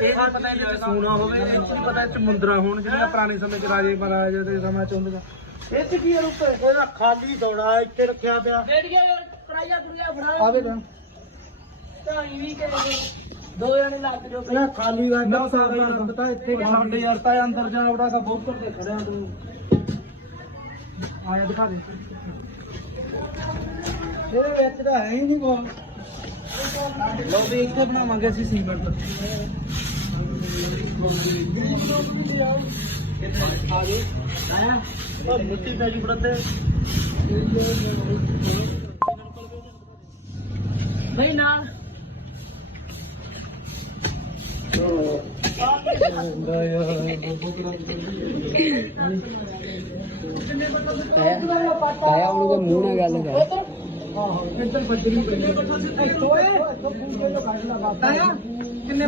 ਇਹ ਨਹੀਂ ਪਤਾ ਇਹਦੇ ਚ ਸੋਨਾ ਹੋਵੇ ਇਹ ਨਹੀਂ ਪਤਾ ਇਹ ਚ ਮੁੰਦਰਾ ਹੋਣ ਜਿਹੜੀਆਂ ਪੁਰਾਣੇ ਸਮੇਂ ਚ ਰਾਜੇ ਮਹਾਰਾਜੇ ਦੇ ਸਮਾਂ ਚ ਹੁੰਦੀਆਂ। ਇਹ ਚ ਕੀ ਉੱਪਰ ਇਹਦਾ ਖਾਲੀ ਦੌੜਾ ਇੱਥੇ ਰੱਖਿਆ ਪਿਆ। ਬੇੜੀਆਂ ਕੜਾਈਆਂ ਕੁੜੀਆਂ ਫੜਾ। ਆਵੇ ਤਾਂ ਢਾਈ ਵੀ ਕੇ ਦੋ ਜਣੇ ਲੱਗ ਜੋ ਇਹ ਖਾਲੀ ਗਾ ਨਾ ਸਾਰਾ ਪਤਾ ਇੱਥੇ ਸਾਡੇ ਯਾਰ ਤਾਂ ਅੰਦਰ ਜਾ ਵੜਾ ਦਾ ਬੋਕਰ ਤੇ ਖੜਿਆ ਤੂੰ। ਆਇਆ ਦਿਖਾ ਦੇ। ਇਹਦੇ ਵਿੱਚ ਤਾਂ ਹੈ ਹੀ ਨਹੀਂ ਕੋਈ ਲੋ ਵੀ ਇੱਥੇ ਬਣਾਵਾਂਗੇ ਅਸੀਂ ਸੀਮੈਂਟ ਆ ਗਏ ਆਇਆ ਉਹ ਮਿੱਟੀ ਪੈ ਜੂ ਬੜਤੇ ਨਹੀਂ ਨਾਲ ਤਾਇਆ ਉਹਨੂੰ ਮੂੰਹ ਨਾਲ ਗੱਲ ਕਰ कितने